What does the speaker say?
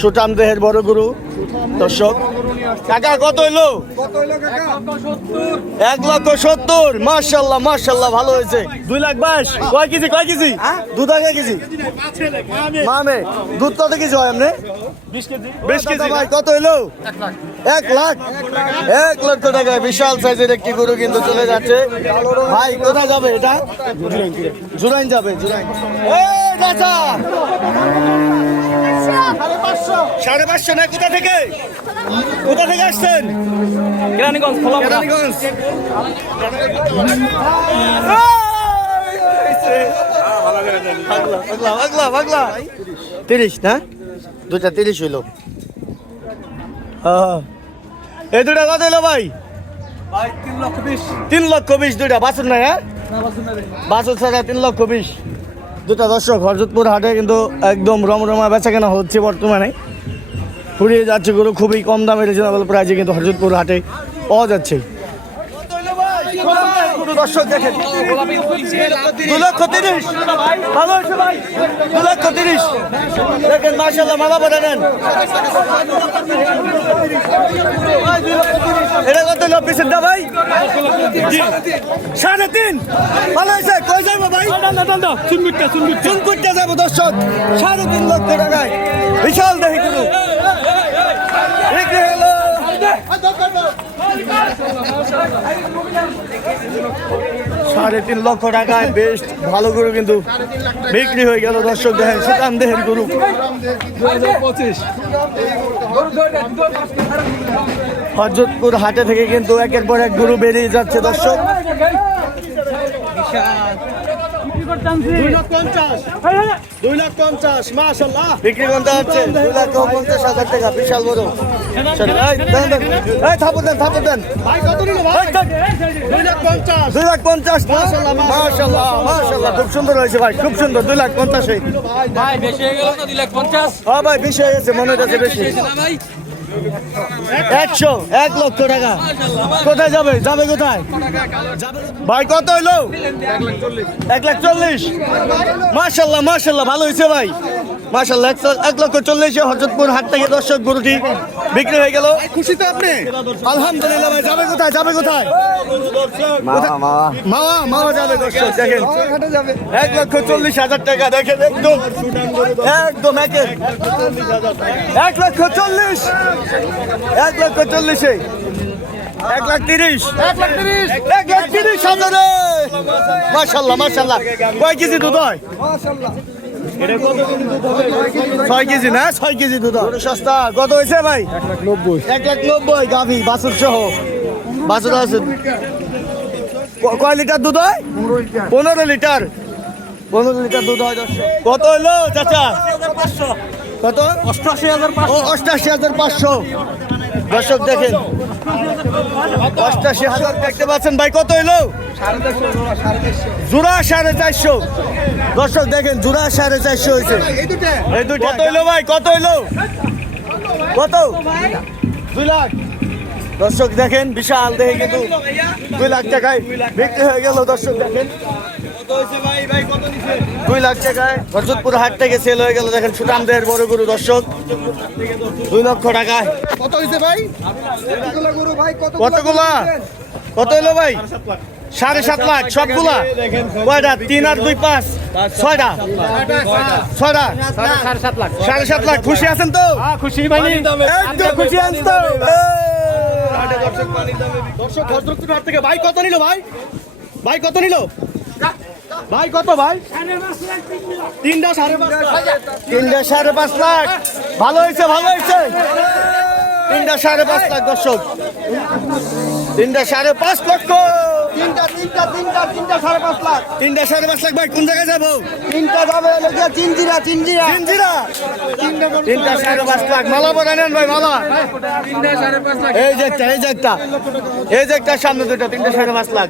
সুটাম দেহের বড় গুরু দর্শক। কাকা কত হইল? এক লক্ষ সত্তর। মার্শাল্লাহ মার্শাল্লাহ ভালো হয়েছে। দুই লাখ বাইশ। কয় কেজি কয় কেজি? দুধ আগে কেজি? মামে। দুধ কত কেজি হয় আপনি? বিশ কেজি। ভাই কত হইল? এক লাখ। এক লক্ষ টাকা বিশাল সাইজের একটি গরু কিন্তু চলে যাচ্ছে। ভাই কোথায় যাবে এটা? জুরাইন যাবে জুরাইন। সাড়ে পাঁচশো না কোথা থেকে? কোথা থেকে আসছেন? কেরানীগঞ্জ কেরানীগঞ্জ। তিরিশ না? দুটা তিরিশ হইল। হ্যাঁ। এই দুটা কত হইল ভাই? ভাই তিন লক্ষ বিশ। তিন লক্ষ বিশ দুইটা বাছুর না হ্যাঁ বাছুর ছাড়া তিন লক্ষ বিশ। দুটা দর্শক হরজতপুর হাটে কিন্তু একদম রমরমা বেচা কেনা হচ্ছে বর্তমানে। ফুরিয়ে যাচ্ছে গরু, খুবই কম দামে রিজনেবল প্রাইসে কিন্তু হরজতপুর হাটে পাওয়া যাচ্ছে। দর্শক দেখেন, দু লক্ষ তিরিশ। ভালো হয়েছে ভাই, দু লক্ষ তিরিশ। দেখেন মার্শাল্লাহ মালা পরে নেন। এটা কত হলো পিসেরটা ভাই? সাড়ে তিন। ভালো হয়েছে। কই যাব ভাই? চুনগুটটা চুনগুট চুন করতে যাব দর্শক। সাড়ে তিন লক্ষ টাকায়। বিশাল দেখি কিন্তু সাড়ে তিন লক্ষ টাকায় বেশ ভালো গরু কিন্তু বিক্রি হয়ে গেল দর্শক দেখেন সুতান দেহের গরু। পঁচিশ। হরজতপুর হাটে থেকে কিন্তু একের পর এক গরু বেরিয়ে যাচ্ছে দর্শক। দুই লাখ পঞ্চাশ। মাশাল্লাহ বিক্রি করতে হচ্ছে দুই লাখ পঞ্চাশ হাজার টাকা বিশাল বড়। থাপড় দেন থাপড় দেন। ভাই কত নিল ভাই? দুই লাখ পঞ্চাশ। দুই লাখ পঞ্চাশ মাশাল্লাহ মাশাল্লাহ খুব সুন্দর হয়েছে ভাই খুব সুন্দর। দুই লাখ পঞ্চাশে। ভাই বেশি হয়ে গেল দুই লাখ পঞ্চাশ। হ্যাঁ ভাই বেশি হয়ে গেছে মনে হচ্ছে বেশি। ভাই? একশো এক লক্ষ টাকা। কোথায় যাবে? যাবে কোথায়? ভাই কত হইল? এক লাখ চল্লিশ। মার্শাল্লাহ মার্শাল্লাহ ভালো হয়েছে ভাই। মার্শাল্লাহ এক লক্ষ চল্লিশে হরজতপুর হাট থেকে দর্শক গরুটি বিক্রি হয়ে গেল। খুশি তো আপনি? আলহামদুলিল্লাহ ভাই যাবে কোথায়? যাবে কোথায়? মামা মামা যাবে দর্শক দেখেন। এক লক্ষ চল্লিশ হাজার টাকা দেখেন একদম একদম একে। এক লক্ষ চল্লিশ। এক লক্ষ চল্লিশে। এক লাখ তিরিশ। এক লাখ তিরিশ, এক লাখ হাজারে মার্শাল্লাহ মার্শাল্লাহ কয় কেজি দুধ হয়? ছয় কেজি না? ছয় কেজি দুধ। সস্তা। কত হয়েছে ভাই? এক লাখ নব্বই। গাভি, বাছুর সহ। বাছুর আছে। কয় লিটার দুধ হয়? পনেরো লিটার। পনেরো লিটার দুধ হয় কত হলো, চাচা? কত? অষ্টআশি হাজার ও অষ্টাশি হাজার পাঁচশো। দর্শক দেখেন অষ্টাশি হাজার দেখতে পাচ্ছেন। ভাই কত হইল? জোড়া সাড়ে চারশো। দর্শক দেখেন জোড়া সাড়ে চারশো হয়েছে। এই দুইটা। কত হইল ভাই? কত হইল? কত? দুই লাখ। দর্শক দেখেন বিশাল দেখে কিন্তু দুই লাখ টাকায় বিক্রি হয়ে গেল। দর্শক দেখেন। দুই লাখ টাকায় হরজতপুর হাট থেকে সেল হয়ে গেল দেখেন সুটামদের বড় গরু দর্শক। দুই লক্ষ টাকায়। কত হয়েছে ভাই? কতগুলো গরু ভাই কত কতগুলা? কত হলো ভাই? সাড়ে সাত লাখ সবগুলা? কয়টা? তিন আর দুই পাঁচ? ছয়টা? ছয়টা? সাড়ে সাত লাখ। সাড়ে সাত লাখ খুশি আছেন তো? খুশি ভাই। খুশি আছেন তো? দর্শক হজরতপুর হাট থেকে ভাই কত নিল ভাই? ভাই কত নিল? ভাই কত ভাই? তিনটা সাড়ে পাঁচ লাখ। তিনটা সাড়ে পাঁচ লাখ। ভালো হয়েছে ভালো হয়েছে। তিনটা সাড়ে পাঁচ লাখ দর্শক। তিনটা সাড়ে পাঁচ লক্ষ। তিনটা তিনটা তিনটা তিনটা সাড়ে পাঁচ লাখ। তিনটা সাড়ে পাঁচ লাখ ভাই কোন জায়গায় যাব? তিনটা যাবে চিনজিরা চিনজিরা তিনটা সাড়ে পাঁচ লাখ। মালা পরে নেন ভাই মালা। সাড়ে এই যে একটা এই যে একটা। এই যে একটা সামনে দুটো তিনটা সাড়ে পাঁচ লাখ।